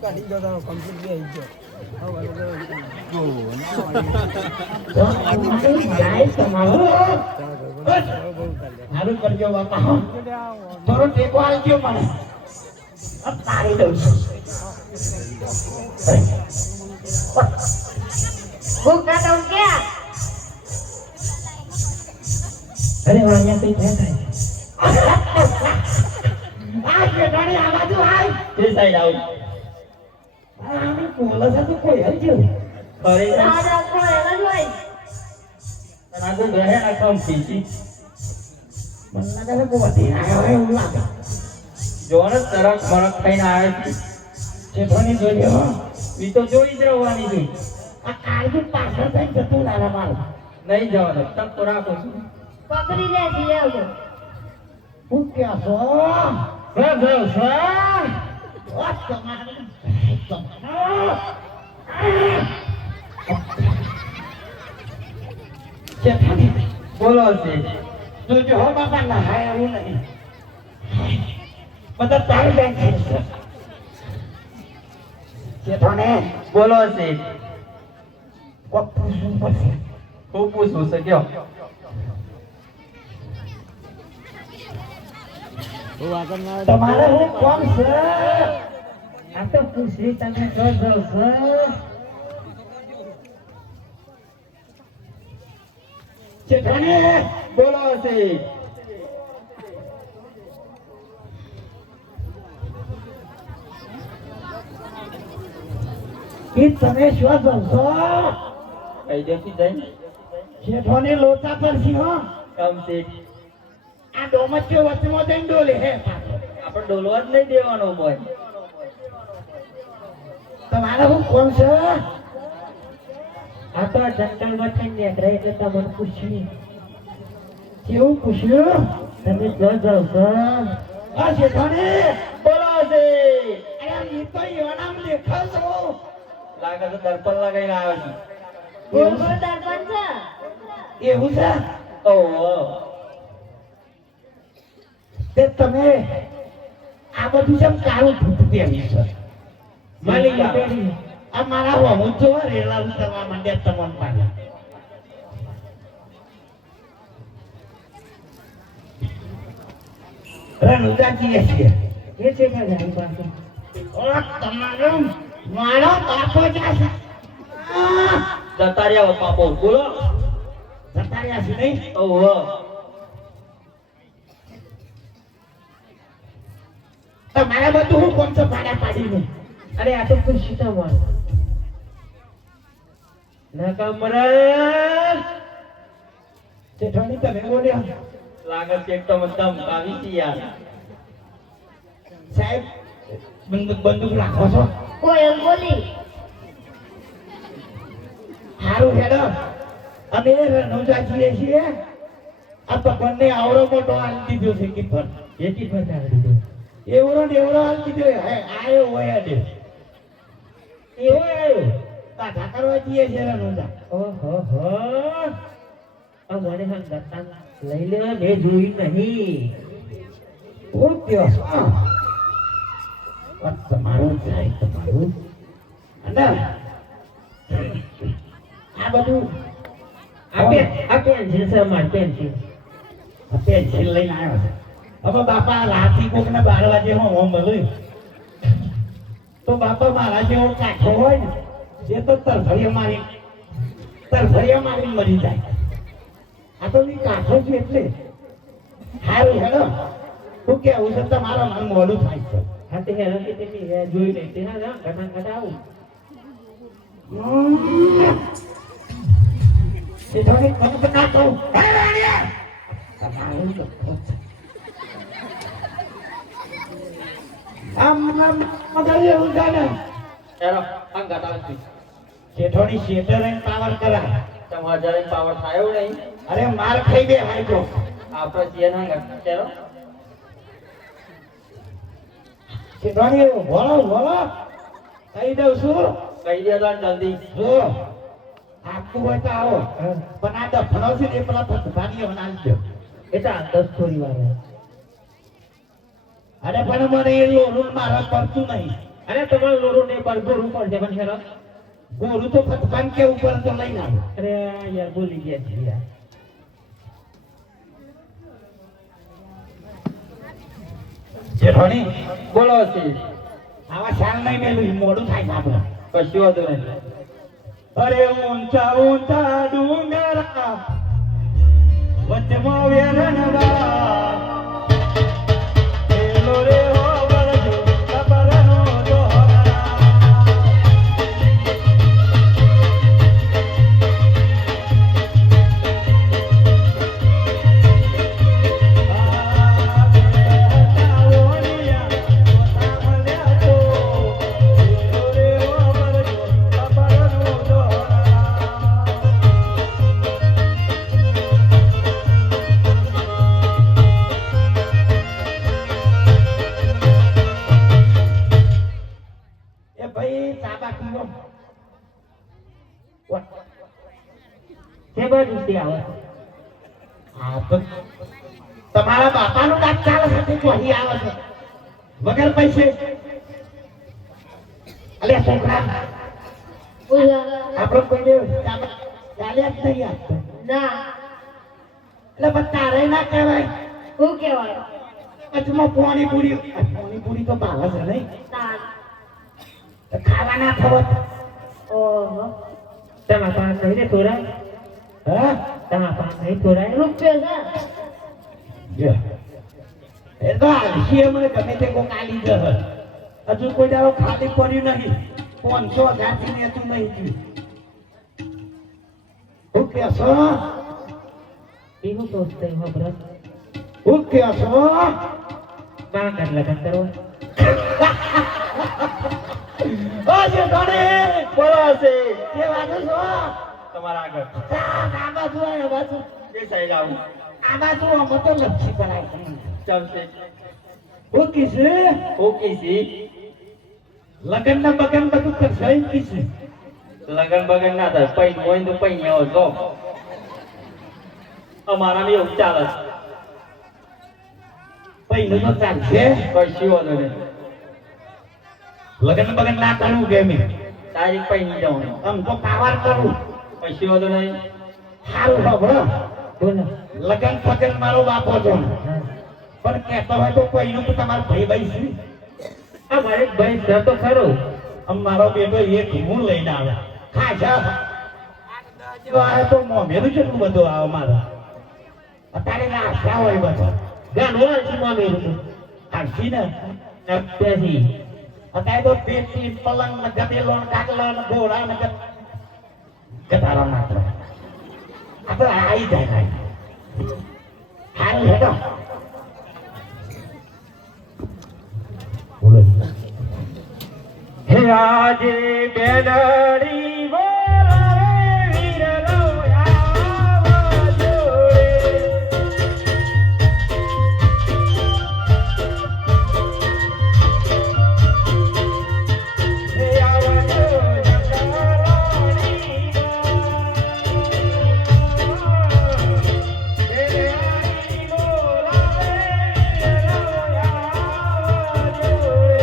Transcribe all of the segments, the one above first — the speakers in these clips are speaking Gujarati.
કાઢી ગયો તારો કમ્પ્લીટ આવી ગયો સારું કરજો બાપા થોડો ટેકો આવજો મને તારી દઉં ભૂખા તો ક્યાં અરે અહીંયા કઈ થાય આ કે ગાડી આ બાજુ આય તે સાઈડ આવ આમે કોલા સાથે કોઈ હલજો અરે દાદા કોઈ ન જોઈ ના તો રહે ના કામ પીસી મને લાગે છે બોધી આવ્યો એવું લાગે જોને તરક મરક થઈને આવે છે ચેઠોની જોયો ઈ તો જોઈ જ રહેવાની છે આ કાળજી પાછળ થઈ જતું લાલા માર નહીં જવાનો તક તો રાખો છું પકડી લે જી આવજો હું ક્યાં છો ઓ તમારે ચેઠોની બોલો છે તું જો બાપા ના હાય એવું નહીં બધા તારી બેંક છે ચેઠોને બોલો છે કોક પૂછવું પડશે ખૂબ પૂછવું છે કયો તમારે હું કોણ છે આ તો પૂછી તમે ઘર જાવ છો ચેઠોને બોલો છે કે તમે શું જલસો કઈ દેખી જાય શેઠોની લોચા પર સિંહો કમ છે આ ડોમચ્યો વચમાં જઈને ડોલે હે આપણે ડોલવા જ નહીં દેવાનો બોય તમારે હું કોણ છે આ તો જંગલ માં થઈને નીકળે એટલે તમને પૂછ્યું કેવું પૂછ્યું તમે જો જાવ છો આ શેઠોની બોલો છે અરે ઈ તો યોનામ લેખા છો લાગે તો દર્પણ લગાઈને આવે છે બોલ દર્પણ છે એવું છે ઓહો તે તમે આ બધું જેમ કાળું ભૂત પહેર્યું છે માલિકા આ મારા હું જો રેલા ઉતરવા માંડે તમને પાડે રણુદાજી છે એ છે કે જાણી પાસે ઓ તમારો મારો બાપો જાશે જતારિયા બાપો બોલો જતારિયા છે નહીં ઓહો તમારે બધું હું કોણ છો પાડા પાડીને અરે આ તો ખુશી તો માર ના કમરા જેઠાણી તમે બોલ્યા લાગે છે એક તો મતલબ આવી છે યાર સાહેબ બંદૂક રાખો છો કોઈ એમ બોલી હારું હેડો અમે રણુજાજીએ છીએ આ ભગવાનને આવડો મોટો આલી દીધો છે કિફર એ કિફર આલી દીધો એવડો ને એવડો આલી દીધો આયો હોય દે એવો આયો કાઢા કરવા જઈએ છે રણુજા ઓહો હો આ મને હંગ દત્તા લઈ લે મે જોઈ નહીં ઓ ત્યો તમારું જાય તમારું અને આ બધું આ પેન્સિલ છે માર પેન્સિલ આ પેન્સિલ લઈને આવ્યો છે હવે બાપા રાતી કોક ને 12 વાગે હું હોમ મળ્યું તો બાપા મારા જેવો કાઠો હોય ને એ તો તરફડિયા મારી મરી જાય આ તો ની કાઠો છે એટલે હારું હેડો તું કેવું છે તમારા મન મોડું થાય છે હા તે હેડો કે તે જોઈ લે તે હા ઘણા આવું તે થોડી મને બતાતો હે રાણીયા તમારું તો મગજ એવું જાને એરો અંગા તાલતી જેઠોડી શેટર એન્ડ પાવર કરા તમારે પાવર થાય એવું નહીં અરે માર ખાઈ દે ભાઈ તો આપણે જે ના કરતો જેઠોડી બોલો કહી દઉં છું કહી દે જલ્દી જો આપતું હોય તો આવો પણ આ દફનો છે એ પેલા ભગવાનીએ બનાવી દો એટલે આ 10 થોડી વાર અરે પણ મને એ લોરું મારા પડતું નહીં અરે તમારે લોરું ને પર ગોરું પડશે પણ હેરો ગોરું તો ફતફાન કે ઉપર તો લઈને આવે. અરે યાર ભૂલી ગયા છે યાર જેઠાણી બોલો છે આવા શાલ નહીં મેલું મોડું થાય છે આપણે. કશું વાંધો નહીં અરે ઊંચા ઊંચા ડુંગરા વચમાં વેરણવા એલો રે હો વરજો કબરનો દોરા. એ ભાઈ તાબા પીવો. તે બાજુ થી આવે હા તો તમારા બાપાનું કામ ચાલે છે તે તો અહીં આવે છે વગર પૈસે. અલે છોકરા આપણો કોઈને ચાલે જ નહીં આપતો. ના એટલે પણ તારે ના કહેવાય. શું કહેવાય કચ્છમાં પાણીપુરી તો ભાવે છે નહીં? તાન તો ખાવાના ખબર. ઓહો તમારા પાસે નહીં થોડા હા તમારા પાસે નહીં થોડા રૂપિયો છે જો એ તો આલસી અમને ગમે તે કોક આલી જશે. હજુ કોઈ દાડો ખાલી પડ્યું નહીં. 500,000 થી નેતું નહીં થયું. હું કહેશો? એવું સોચતે હો બ્રસ હું કહેશો? માં કર લગન કરો ઓ જેઠાણી! બોલો છે કે વાગે છો? તમારા આગળ આ બાજુ આવો, આ બાજુ. એ સાઈડ આવું આ બાજુ આવો તો લપસી પડાય. ચાલશે હું કીધું? ઓકે સી લગન ના બગન બધું કરશે એમ કીધું. લગન બગન ના થાય પૈ મોઈન તો પૈ આવો જો અમારા બી એવું ચાલે છે. પૈનું તો ચાલશે. કશું વાંધો નહીં લગન બગન ના કરવું કે એમ. તારીખ પૈ નહીં જવાનું આમ તો પાવાર કરું. કશું વાંધો નહીં સારું ખબર. બોલો લગન પગન મારો બાપો છો. પણ કહેતો હોય તો કોઈનું તો તમારો ભાઈ ભાઈ છે. આ મારે ભાઈ છે તો ખરો આમ મારો બેટો એક હું લઈને આવે. ખાજા જો આ તો મોમેરું કેટલું બધું આવે મારા. અત્યારે નાસ્તા હોય બધા. ગાનો આલસીમાં મેરું તું આખી ને ત્યાંથી અત્યારે તો પેટી પલંગ ને ગદેલો ને કાગલો ને ઘોડા ને ગધારા માત્ર. આ તો આવી જાય. હાલ હેડો. બોલો. હે આજે બેનડી બોલાવે વીરલો આવા જોડે હે આવા જોડે કરાણી હે આની બોલાવે વીરલો આવા જોડે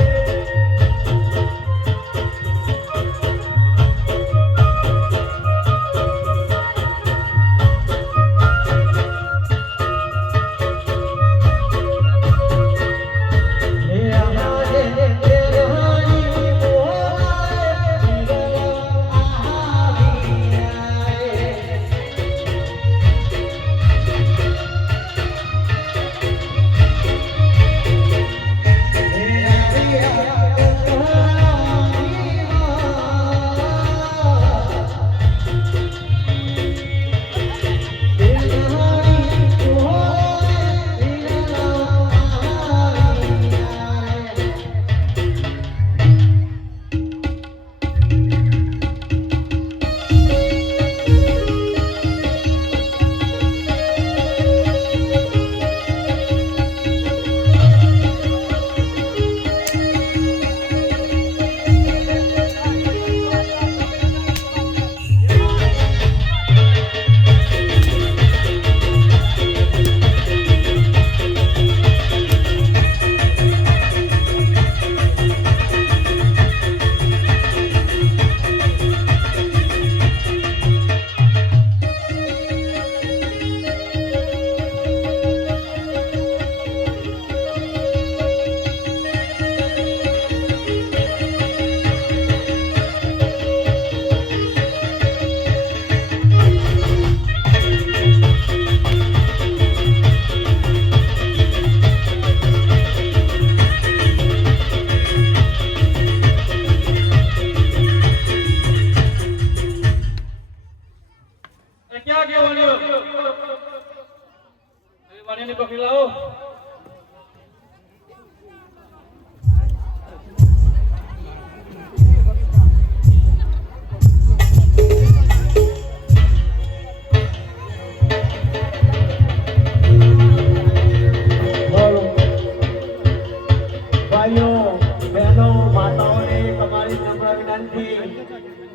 ભગવાનથી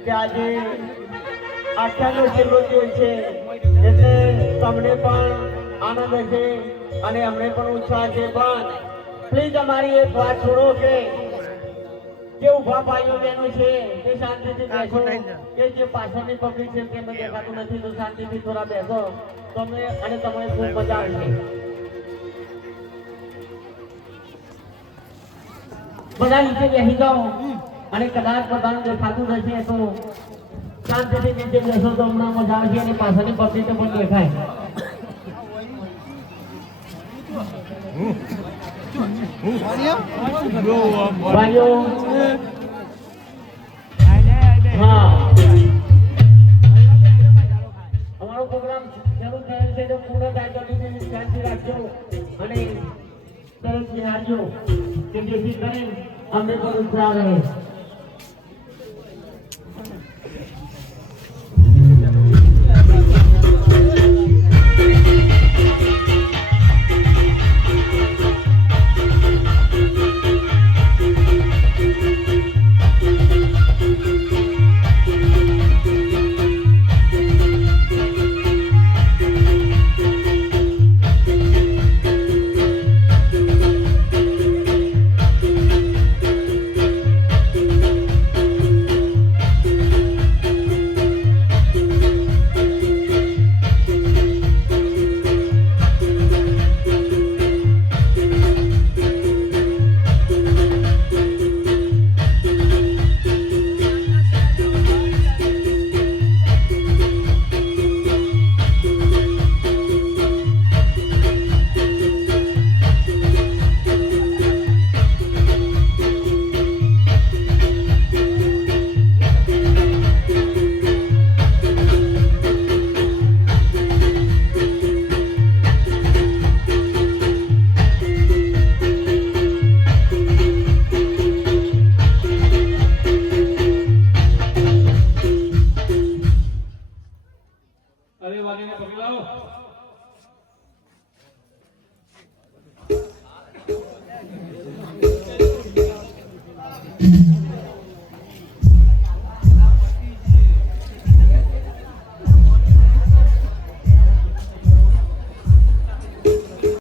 કે આજે આખ્યાનો છેલ્લો દિવસ છે એટલે તમને પણ આનંદ હશે અને અમને પણ ઉત્સાહ છે, પણ પ્લીઝ અમારી એક વાત છોડો કે જે ઉભા ભાઈઓ બહેનો છે તે શાંતિથી બેસો, કે જે પાછળની પબ્લિક છે તેમને દેખાતું નથી તો શાંતિથી થોડા બેસો તમને અને તમને ખૂબ મજા આવશે. બધા નીચે બેસી જાઓ અને કદાચ બધાને દેખાતું નથી તો શાંતિથી નીચે બેસો તો હમણાં મજા આવશે અને પાછળની પબ્લિક પણ દેખાય. ભાઈઓ હા અમારો પ્રોગ્રામ શરૂ થયો છે તો પૂર્ણ થાય તો શાંતિ રાખજો અને તરત નિહાળજો કે જેથી કરીને અમને પણ ઉત્સાહ રહે.